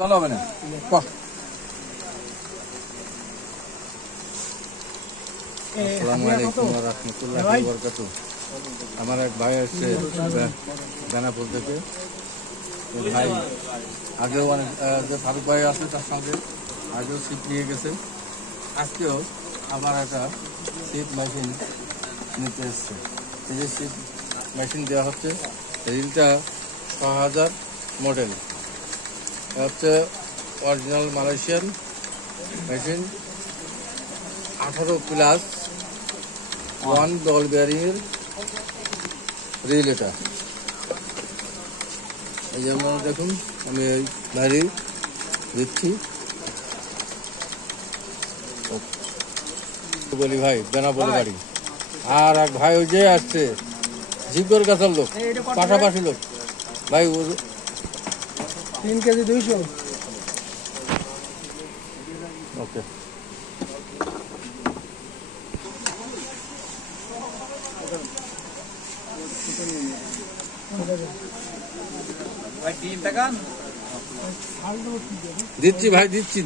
ভালো হবে না। আসসালামু আলাইকুম ওয়া রাহমাতুল্লাহি ওয়া বারাকাতুহু। আমার এক ভাই আসছে বেনাপোল থেকে। ভাই আগেও অনেক ফারুক ভাই আছে, তার সঙ্গে আগেও শীত নিয়ে গেছে। আজকেও আমার একটা শীত মেশিন নিতে এসছে। এই যে শীত মেশিন দেওয়া হচ্ছে, রিলটা ৬০০০ মডেল, হচ্ছে অরিজিনাল মালয়েশিয়ান মেশিন। 18+1 বল বেয়ারিংয়ের রিল এটা। এই জন্য দেখুন আমি এই বাইরে দিচ্ছি। বলি ভাই বেনাপোল বাড়ি। আর এক ভাই ওই যে আসছে জিগর গাছার লোক, পাশাপাশি লোক ভাই। 3 কেজি 200। ওকে, দিচ্ছি ভাই, দিচ্ছি।